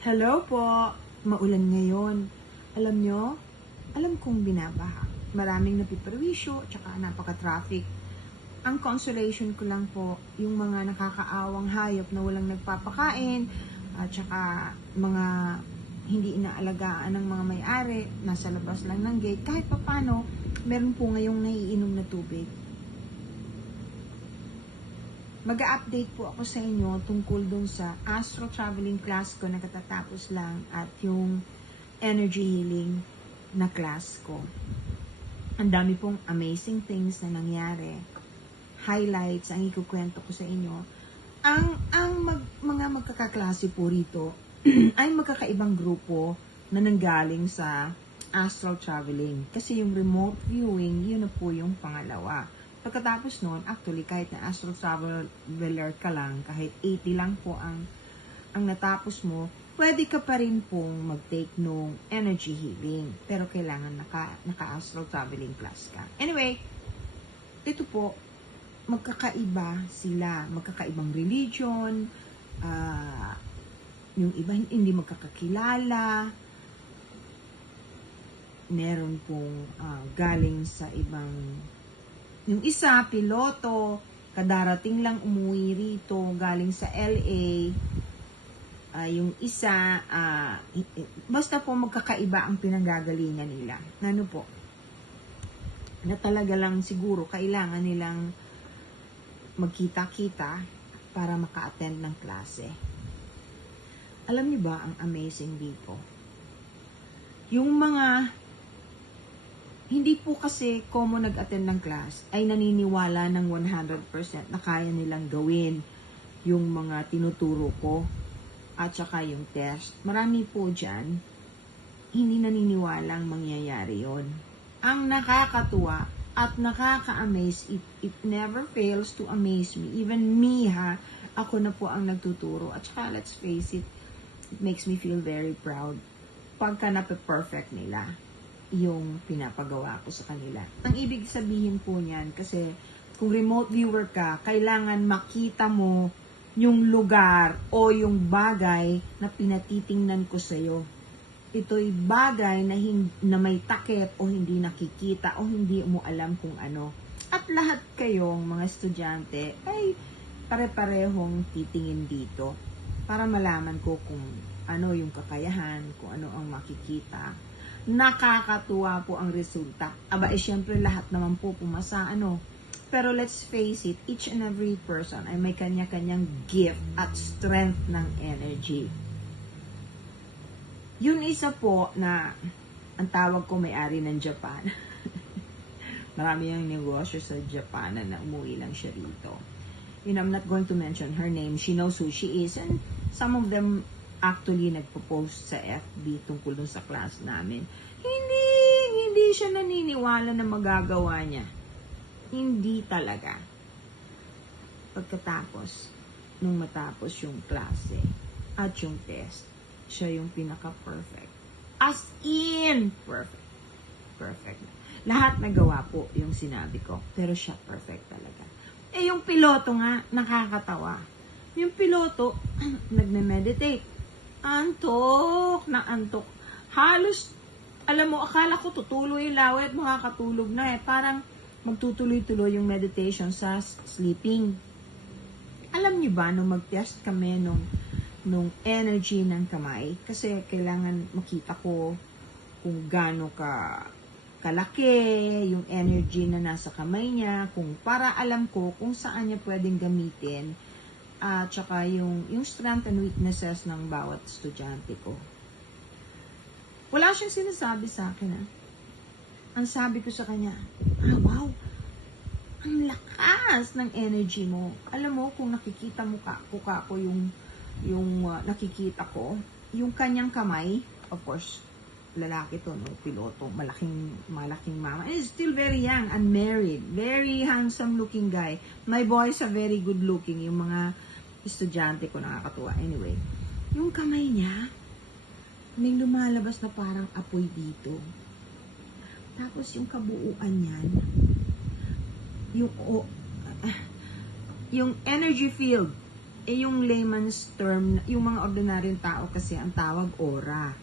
Hello po! Maulan ngayon. Alam nyo, alam kong binabaha. Maraming napiperwisyo, tsaka napaka-traffic. Ang consolation ko lang po, yung mga nakakaawang hayop na walang nagpapakain, at tsaka mga hindi inaalagaan ng mga may-ari, nasa labas lang ng gate, kahit papano, meron po ngayong naiinom na tubig. Mag-a-update po ako sa inyo tungkol dun sa astro traveling class ko na katatapos lang at yung energy healing na class ko. Ang dami pong amazing things na nangyari. Highlights ang ikukwento ko sa inyo. Mga magkakaklase po rito ay magkakaibang grupo na nanggaling sa astral traveling. Kasi yung remote viewing, yun na po yung pangalawa. Pagkatapos nun, actually, kahit na astral traveler ka lang, kahit 80 lang po ang natapos mo, pwede ka pa rin pong mag-take nung energy healing. Pero kailangan naka-astral traveling class ka. Anyway, ito po, magkakaiba sila. Magkakaibang religion, yung iba hindi magkakakilala, meron pong galing sa ibang. Yung isa, piloto, kadarating lang umuwi rito, galing sa LA. Yung isa, basta po magkakaiba ang pinanggagalingan nila. Ano po? Na talaga lang siguro kailangan nilang magkita-kita para maka-attend ng klase. Alam niyo ba ang amazing dito? Yung mga hindi po kasi common nag-attend ng class ay naniniwala ng 100% na kaya nilang gawin yung mga tinuturo ko at saka yung test. Marami po dyan, hindi naniniwalang mangyayari yon. Ang nakakatuwa at nakaka-amaze, it never fails to amaze me. Even me ha, ako na po ang nagtuturo. At saka let's face it, it makes me feel very proud pagka na-perfect nila yung pinapagawa ko sa kanila. Ang ibig sabihin po niyan, kasi kung remote viewer ka, kailangan makita mo yung lugar o yung bagay na pinatitingnan ko sa'yo. Ito'y bagay na may takip o hindi nakikita o hindi mo alam kung ano. At lahat kayong mga estudyante ay pare-parehong titingin dito para malaman ko kung ano yung kakayahan, kung ano ang makikita. Nakakatuwa po ang resulta. Aba, syempre lahat naman po pumasa, Pero let's face it, each and every person ay may kanya-kanyang gift at strength ng energy. Yun isa po na ang tawag ko may-ari ng Japan. Marami yung negosyo sa Japan na umuwi lang siya rito. I'm not going to mention her name. She knows who she is. And some of them actually nagpo-post sa FB tungkol dun sa class namin. Hindi siya naniniwala na magagawa niya. Hindi talaga. Pagkatapos, nung matapos yung klase at yung test, siya yung pinaka-perfect. As in, perfect. Perfect. Lahat nagawa po yung sinabi ko, pero siya perfect talaga. Yung piloto nga, nakakatawa. Yung piloto, nagme-meditate. Antok na antok. Halos, alam mo, akala ko tutuloy yung laway at makakatulog na Parang magtutuloy-tuloy yung meditation sa sleeping. Alam niyo ba, nung mag-test kami nung energy ng kamay, kasi kailangan makita ko kung gaano kalaki yung energy na nasa kamay niya, kung para alam ko kung saan niya pwedeng gamitin, at saka yung strength and weaknesses ng bawat estudyante ko. Wala siyang sinasabi sa akin, Ang sabi ko sa kanya, wow, ang lakas ng energy mo. Alam mo, kung nakikita mo ko yung nakikita ko, yung kanyang kamay, of course, lalaki to, piloto, malaking mama. And he's still very young, unmarried, very handsome looking guy. My boys are very good looking, yung mga estudyante ko, nakakatuwa. Anyway, yung kamay niya, may lumalabas na parang apoy dito. Tapos yung kabuuan niyan, yung energy field, Eh, yung layman's term, yung mga ordinaryong tao kasi, ang tawag aura.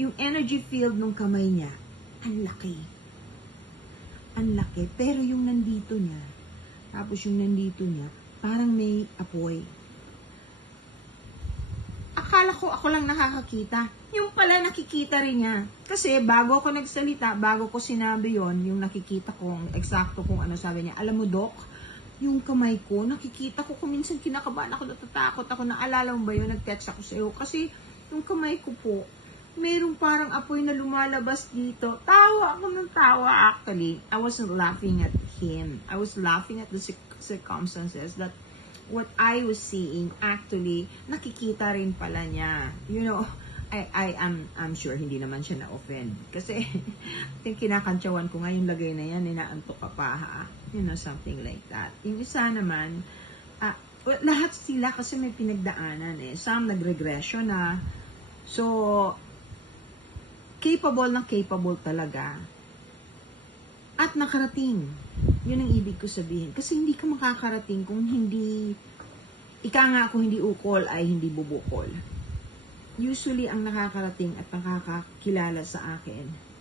Yung energy field ng kamay niya, ang laki. Ang laki. Pero yung nandito niya, tapos yung nandito niya, parang may apoy. Akala ko ako lang nakakakita. Yung pala nakikita rin niya. Kasi bago ako nagsalita, bago ko sinabi yon, yung nakikita ko, eksakto kung ano sabi niya. Alam mo, Dok, yung kamay ko, nakikita ko kung minsan kinakabahan ako, natatakot ako. Naalala mo ba yun? Nag-text ako sa iyo. Kasi yung kamay ko po, merong parang apoy na lumalabas dito. Tawa ako ng tawa actually. I wasn't laughing at him. I was laughing at the circumstances that what I was seeing actually nakikita rin pala niya. You know, I'm sure hindi naman siya na-offend. Kasi yung kinakantsawan ko nga yung lagay na yan, inaantok ka pa ha. You know, something like that. Yung isa naman, lahat sila kasi may pinagdaanan eh. Some nag-regression na. So, capable na capable talaga. At nakarating. Yun ang ibig ko sabihin. Kasi hindi ka makakarating kung hindi, ika nga kung hindi ukol ay hindi bubukol. Usually, ang nakakarating at nakakakilala sa akin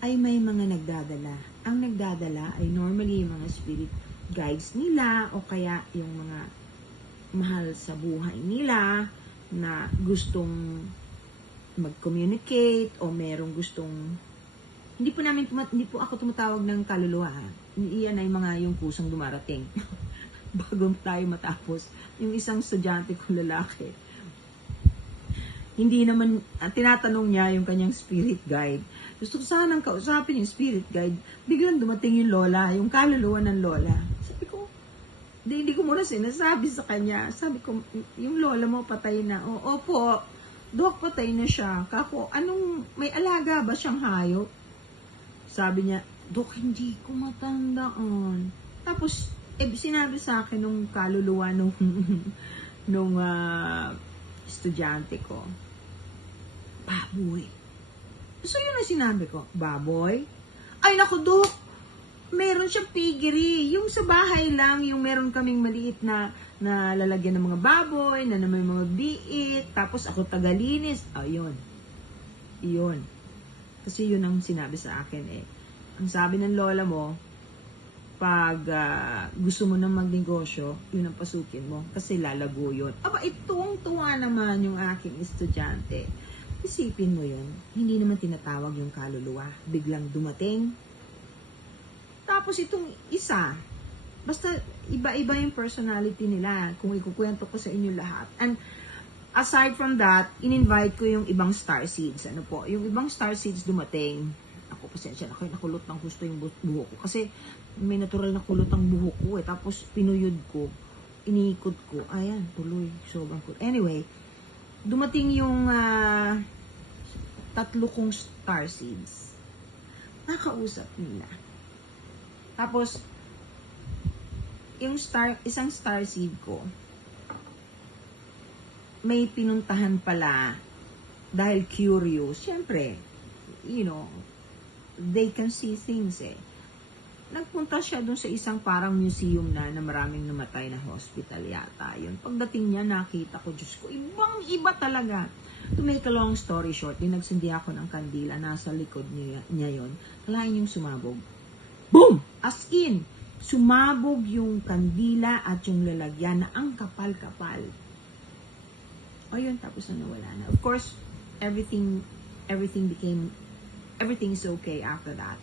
ay may mga nagdadala. Ang nagdadala ay normally yung mga spirit guides nila o kaya yung mga mahal sa buhay nila na gustong mag-communicate o merong gustong hindi po ako tumatawag ng kaluluwa. Iyan ay mga yung kusang dumarating bago tayo matapos. Yung isang estudyante ko lalaki, hindi naman, tinatanong niya yung kanyang spirit guide. Gusto ko sanang kausapin yung spirit guide. Biglang dumating yung lola, yung kaluluwa ng lola. Sabi ko, hindi ko muna sinasabi sa kanya. Sabi ko, yung lola mo patay na. O, opo, Dok, patay na siya. Kako, may alaga ba siyang hayop? Sabi niya, Dok, hindi ko matandaan. Tapos, sinabi sa akin nung kaluluwa nung estudyante ko, baboy. So, yun ang sinabi ko, baboy? Ay, naku, Dok, meron siyang piggery. Yung sa bahay lang, yung meron kaming maliit na lalagyan ng mga baboy, na may mga biit, tapos ako tagalinis. Yun. Yun. Kasi yun ang sinabi sa akin eh. Ang sabi ng lola mo, pag gusto mo nang magnegosyo, yun ang pasukin mo. Kasi lalago yun. Aba, tuwang-tuwa naman yung aking estudyante. Isipin mo yun. Hindi naman tinatawag yung kaluluwa. Biglang dumating. Tapos itong isa, basta iba-iba yung personality nila. Kung ikukwento ko sa inyo lahat. And aside from that, in-invite ko yung ibang star seeds. Ano po? Yung ibang star seeds dumating. Ako, pasensya na kayo, nakulot ng gusto yung buhok ko. Kasi may natural na kulot ang buhok ko eh. Tapos pinuyod ko. Iniikot ko. Ayan, tuloy. Sobrang kulot. Anyway, dumating yung tatlo kong star seeds. Nakausap nila. Tapos, yung isang star seed ko, may pinuntahan pala dahil curious. Siyempre, you know, they can see things eh. Nagpunta siya dun sa isang parang museum na maraming namatay na hospital yata. Yun. Pagdating niya, nakita ko, Diyos ko, ibang-iba talaga. To make a long story short, nagsindi ako ng kandila, nasa likod niya yun. Kalahin yung sumabog. Boom! As in, sumabog yung kandila at yung lalagyan na ang kapal-kapal. Yun, tapos nawala na. Of course, everything is okay after that.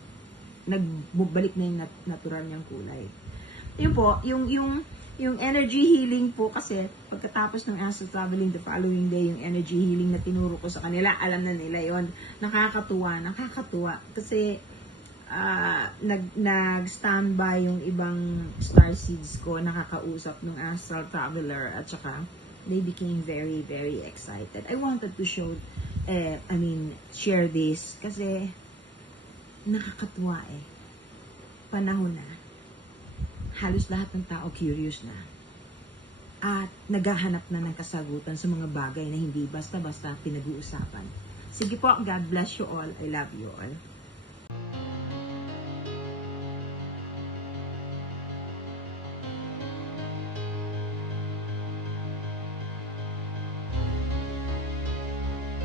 Nagbalik na yung natural niyang kulay. Yun po, yung energy healing po kasi, pagkatapos ng astral traveling the following day, yung energy healing na tinuro ko sa kanila, alam na nila yon. Nakakatuwa. Kasi, nag-standby yung ibang star seeds ko, nakakausap ng astral traveler, at saka, they became very, very excited. I wanted to share this, kasi, nakakatuwa eh. Panahon na. Halos lahat ng tao curious na. At naghahanap na ng kasagutan sa mga bagay na hindi basta-basta pinag-uusapan. Sige po, God bless you all. I love you all.